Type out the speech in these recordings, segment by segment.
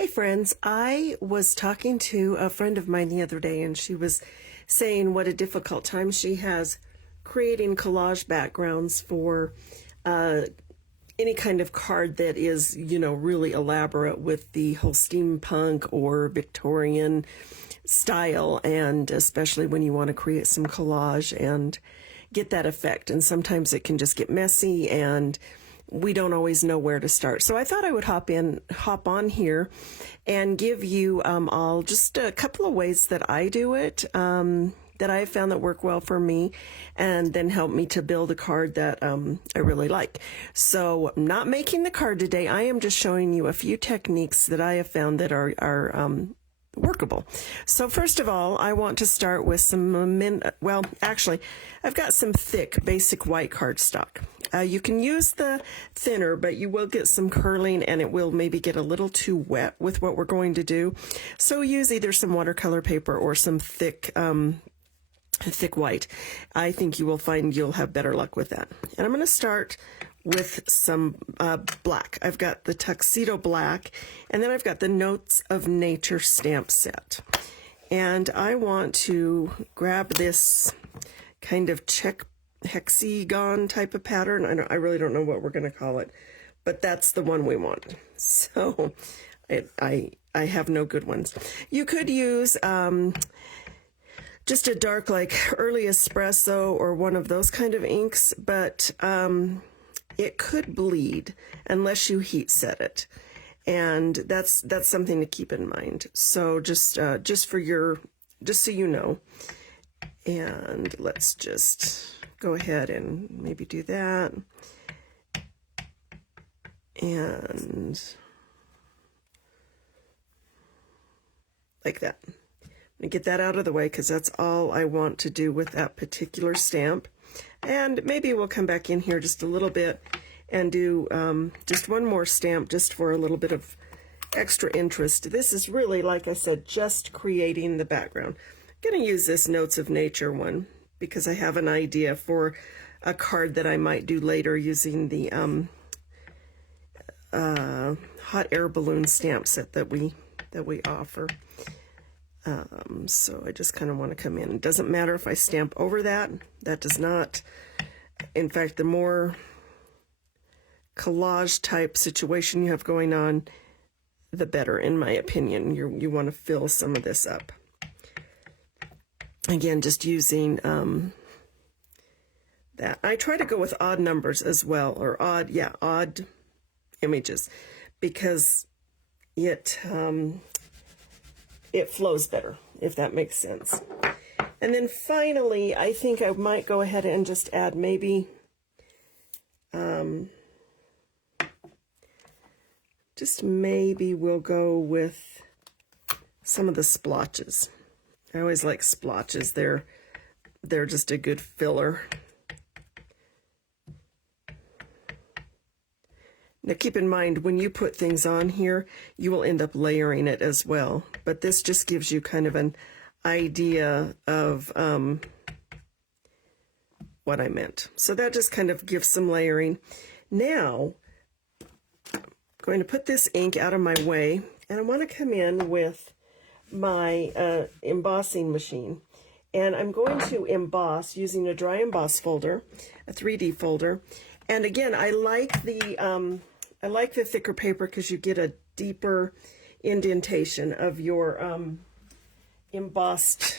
Hey friends, I was talking to a friend of mine the other day and she was saying what a difficult time she has creating collage backgrounds for any kind of card that is, really elaborate with the whole steampunk or Victorian style, and especially when you want to create some collage and get that effect. And sometimes it can just get messy and we don't always know where to start. So I thought I would hop on here and give you all just a couple of ways that I do it, that I have found that work well for me, and then help me to build a card that I really like. So I'm not making the card today. I am just showing you a few techniques that I have found that are workable. So first of all, I want to start with some, I've got some thick basic white cardstock. You can use the thinner, but you will get some curling and it will maybe get a little too wet with what we're going to do. So use either some watercolor paper or some thick white. I think you will find you'll have better luck with that. And I'm going to start with some black. I've got the Tuxedo Black, and then I've got the Notes of Nature stamp set. And I want to grab this kind of check hexagon type of pattern. I really don't know what we're going to call it, but that's the one we want. So I have no good ones. You could use just a dark, like early espresso or one of those kind of inks, but it could bleed unless you heat set it, and that's something to keep in mind. So just so you know, and let's just go ahead and maybe do that, and like that. I'm gonna get that out of the way because that's all I want to do with that particular stamp. And maybe we'll come back in here just a little bit and do just one more stamp just for a little bit of extra interest. This is really, like I said, just creating the background. I'm going to use this Notes of Nature one because I have an idea for a card that I might do later using the hot air balloon stamp set that we offer. So I just kind of want to come in. It doesn't matter if I stamp over that. That does not. In fact, the more collage type situation you have going on, the better, in my opinion. You want to fill some of this up. Again, just using that. I try to go with odd numbers as well, or odd images, because it flows better, if that makes sense. And then finally, I think I might go ahead and just add maybe we'll go with some of the splotches. I always like splotches. They're just a good filler. Now keep in mind, when you put things on here, you will end up layering it as well. But this just gives you kind of an idea of what I meant. So that just kind of gives some layering. Now, I'm going to put this ink out of my way, and I want to come in with my embossing machine. And I'm going to emboss using a dry emboss folder, a 3D folder. And again, I like the thicker paper because you get a deeper indentation of your embossed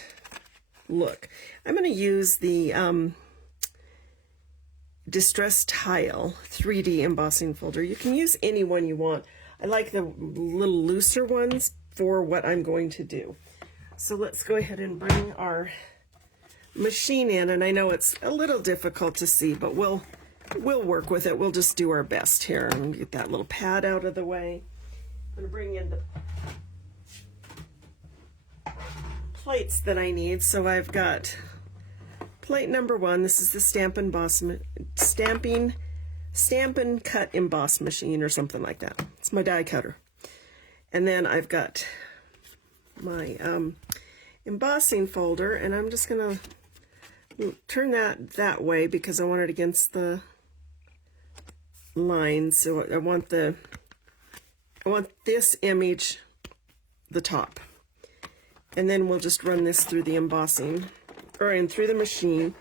look. I'm going to use the Distress Tile 3D embossing folder. You can use any one you want. I like the little looser ones for what I'm going to do. So let's go ahead and bring our machine in, and I know it's a little difficult to see, but we'll work with it. We'll just do our best here. I'm going to get that little pad out of the way. I'm going to bring in the plates that I need. So I've got plate number 1. This is the Stamp and Cut Emboss machine or something like that. It's my die cutter. And then I've got my embossing folder, and I'm just going to turn that way because I want it against the lines. So I want this image the top. And then we'll just run this through the embossing, or in through the machine.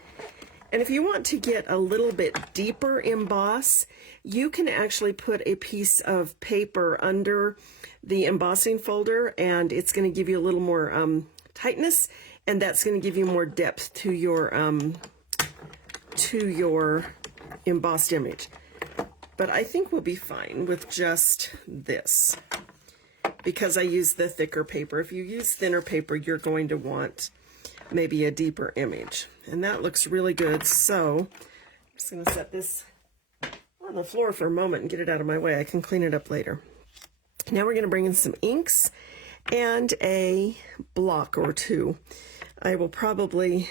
And if you want to get a little bit deeper emboss, you can actually put a piece of paper under the embossing folder, and it's going to give you a little more tightness, and that's going to give you more depth to your embossed image. But I think we'll be fine with just this, because I use the thicker paper. If you use thinner paper, you're going to want maybe a deeper image. And that looks really good. So I'm just going to set this on the floor for a moment and get it out of my way. I can clean it up later. Now we're going to bring in some inks and a block or two. I will probably,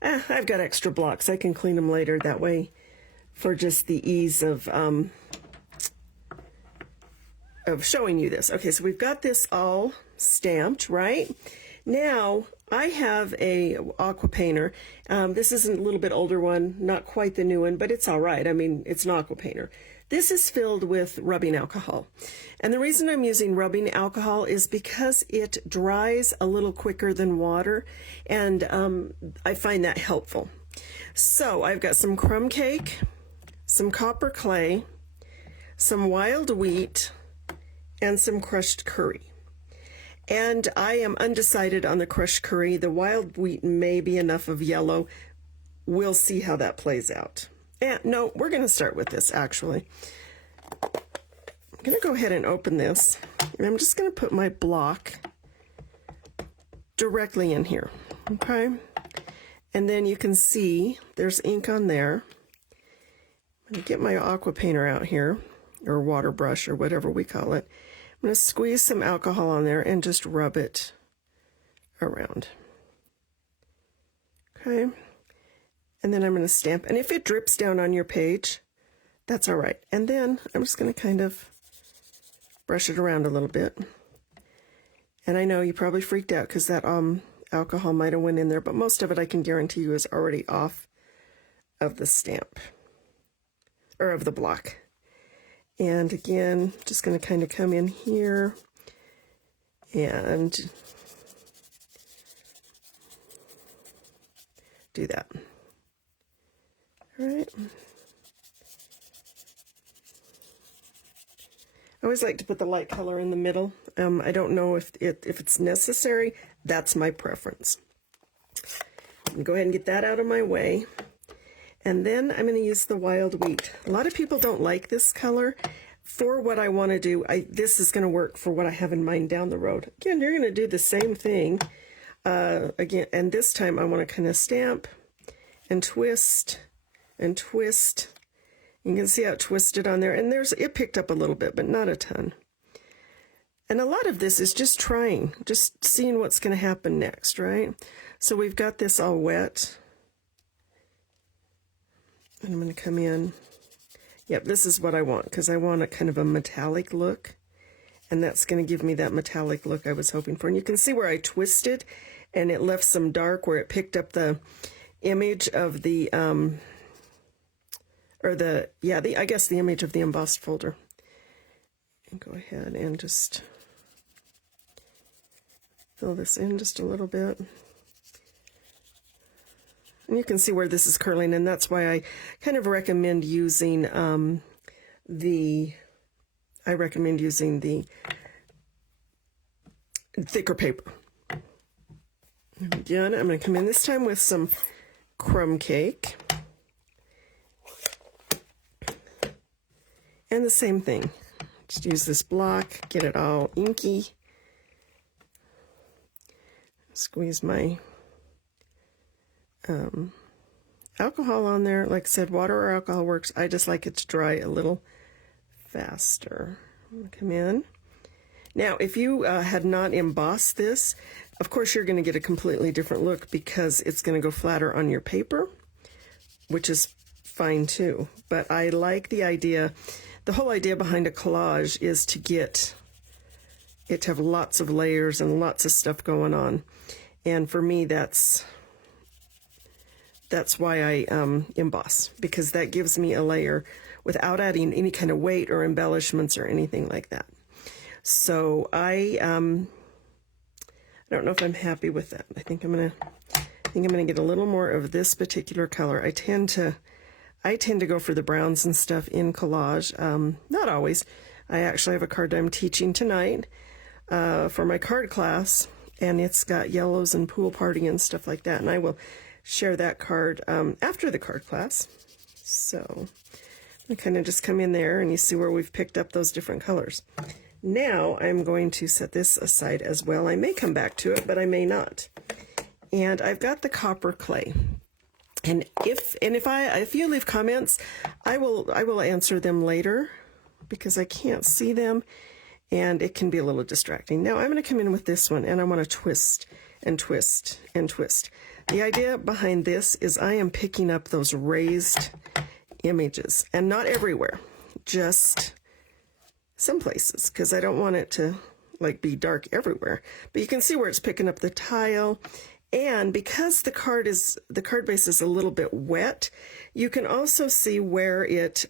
I've got extra blocks. I can clean them later that way for just the ease of showing you this. Okay, so we've got this all stamped, right? Now, I have a aqua painter. This is a little bit older one, not quite the new one, but it's all right. I mean, it's an aqua painter. This is filled with rubbing alcohol. And the reason I'm using rubbing alcohol is because it dries a little quicker than water, and I find that helpful. So I've got some crumb cake, some copper clay, some wild wheat, and some crushed curry. And I am undecided on the crushed curry. The wild wheat may be enough of yellow. We'll see how that plays out. And no, we're going to start with this, actually. I'm going to go ahead and open this. And I'm just going to put my block directly in here. Okay? And then you can see there's ink on there. I'm going to get my aqua painter out here, or water brush, or whatever we call it. I'm going to squeeze some alcohol on there and just rub it around. Okay. And then I'm going to stamp. And if it drips down on your page, that's all right. And then I'm just going to kind of brush it around a little bit. And I know you probably freaked out because that alcohol might have went in there, but most of it I can guarantee you is already off of the stamp, or of the block. And again, just going to kind of come in here and do that. All right. I always like to put the light color in the middle. I don't know if it's necessary. That's my preference. Go ahead and get that out of my way. And then I'm going to use the wild wheat. A lot of people don't like this color. For what I want to do, this is going to work for what I have in mind down the road. Again, you're going to do the same thing. Again, and this time I want to kind of stamp and twist and twist. You can see how it twisted on there. And it picked up a little bit, but not a ton. And a lot of this is just trying, just seeing what's going to happen next, right? So we've got this all wet. And I'm going to come in. Yep, this is what I want, because I want a kind of a metallic look. And that's going to give me that metallic look I was hoping for. And you can see where I twisted, and it left some dark where it picked up the image of the, I guess the image of the embossed folder. And go ahead and just fill this in just a little bit. And you can see where this is curling, and that's why I kind of recommend using the thicker paper. And again, I'm going to come in this time with some crumb cake. And the same thing. Just use this block, get it all inky. Squeeze my alcohol on there. Like I said, water or alcohol works. I just like it to dry a little faster. I'm going to come in. Now, if you had not embossed this, of course you're going to get a completely different look because it's going to go flatter on your paper, which is fine too. But I like the idea, the whole idea behind a collage is to get it to have lots of layers and lots of stuff going on. And for me, that's why I emboss, because that gives me a layer without adding any kind of weight or embellishments or anything like that. So I don't know if I'm happy with that. I think I'm gonna get a little more of this particular color. I tend to go for the browns and stuff in collage. Not always. I actually have a card I'm teaching tonight for my card class, and it's got yellows and pool party and stuff like that, and I will share that card after the card class. So I kind of just come in there and you see where we've picked up those different colors. Now I'm going to set this aside as well. I may come back to it, but I may not. And I've got the copper clay. And if you leave comments, I will answer them later because I can't see them and it can be a little distracting. Now I'm going to come in with this one and I want to twist and twist and twist. The idea behind this is I am picking up those raised images, and not everywhere, just some places, because I don't want it to like be dark everywhere. But you can see where it's picking up the tile, and because the card base is a little bit wet, you can also see where it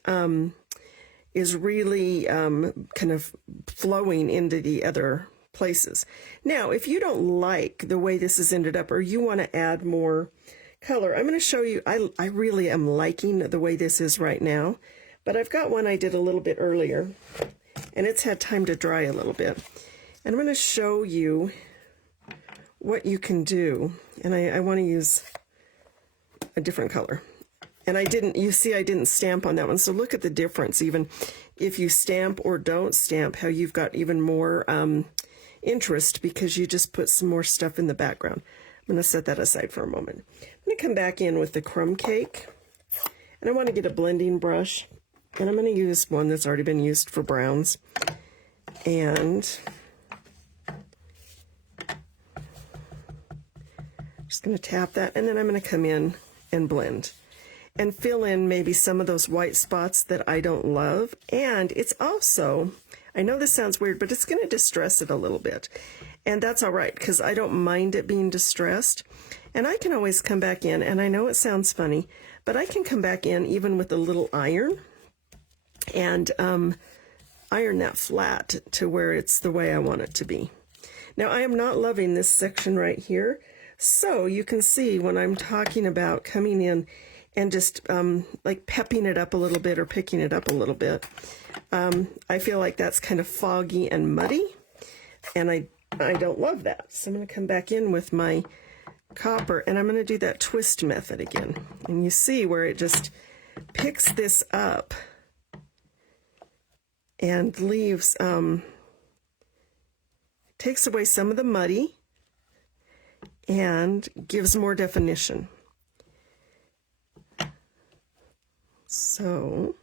is really kind of flowing into the other places. Now, if you don't like the way this has ended up, or you want to add more color, I'm going to show you. I really am liking the way this is right now, but I've got one I did a little bit earlier, and it's had time to dry a little bit. And I'm going to show you what you can do, and I want to use a different color. And you see I didn't stamp on that one, so look at the difference. Even if you stamp or don't stamp, how you've got even more interest because you just put some more stuff in the background. I'm going to set that aside for a moment. I'm going to come back in with the crumb cake, and I want to get a blending brush, and I'm going to use one that's already been used for browns, and just going to tap that, and then I'm going to come in and blend and fill in maybe some of those white spots that I don't love. And it's also, I know this sounds weird, but it's going to distress it a little bit. And that's all right, because I don't mind it being distressed. And I can always come back in, and I know it sounds funny, but I can come back in even with a little iron and iron that flat to where it's the way I want it to be. Now, I am not loving this section right here. So you can see when I'm talking about coming in and just like pepping it up a little bit or picking it up a little bit, I feel like that's kind of foggy and muddy, and I don't love that. So I'm going to come back in with my copper, and I'm going to do that twist method again. And you see where it just picks this up and leaves, takes away some of the muddy and gives more definition. So,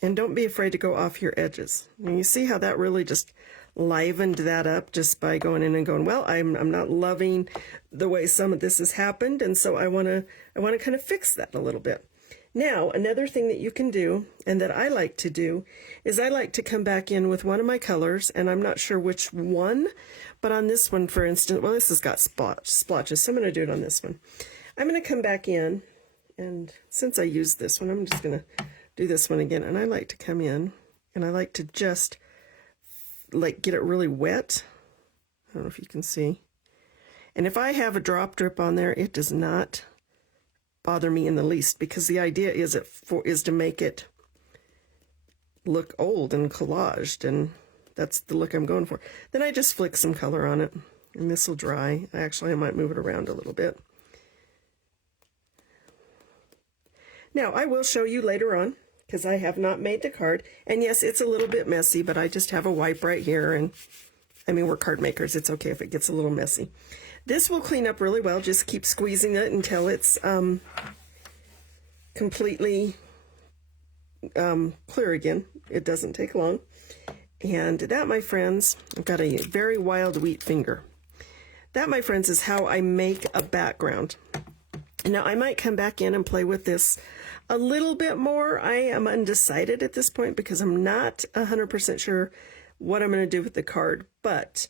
and don't be afraid to go off your edges. And you see how that really just livened that up just by going in and going, well, I'm not loving the way some of this has happened, and so I want to kind of fix that a little bit. Now, another thing that you can do, and that I like to do, is I like to come back in with one of my colors, and I'm not sure which one, but on this one, for instance, well, this has got splotches, so I'm going to do it on this one. I'm going to come back in, and since I used this one, I'm just going to do this one again, and I like to come in, and I like to just, like, get it really wet. I don't know if you can see. And if I have a drop drip on there, it does not bother me in the least, because the idea is to make it look old and collaged, and that's the look I'm going for. Then I just flick some color on it, and this will dry. I might move it around a little bit. Now, I will show you later on, because I have not made the card, and yes, it's a little bit messy, but I just have a wipe right here, and I mean, we're card makers. It's okay if it gets a little messy. This will clean up really well. Just keep squeezing it until it's completely clear again. It doesn't take long. And that, my friends, I've got a very wild wheat finger. That, my friends, is how I make a background. Now, I might come back in and play with this a little bit more. I am undecided at this point because I'm not 100% sure what I'm going to do with the card, but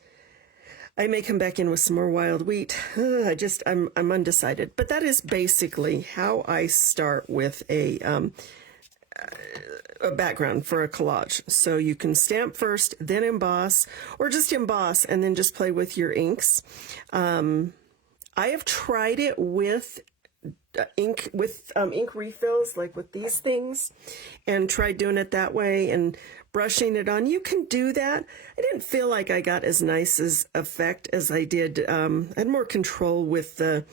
I may come back in with some more wild wheat. I'm undecided. But that is basically how I start with a a background for a collage. So you can stamp first, then emboss, or just emboss and then just play with your inks. I have tried it with ink refills, like with these things, and tried doing it that way and brushing it on. You can do that. I didn't feel like I got as nice as effect as I did. I had more control with the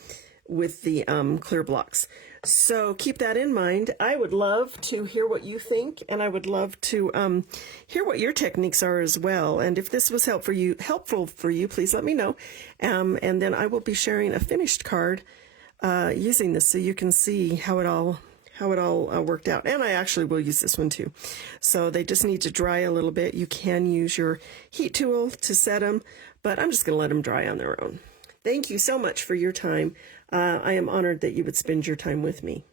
clear blocks. So keep that in mind. I would love to hear what you think, and I would love to hear what your techniques are as well. And if this was helpful for you, please let me know. And then I will be sharing a finished card using this, so you can see how it all worked out. And I actually will use this one too. So they just need to dry a little bit. You can use your heat tool to set them, but I'm just going to let them dry on their own. Thank you so much for your time. I am honored that you would spend your time with me.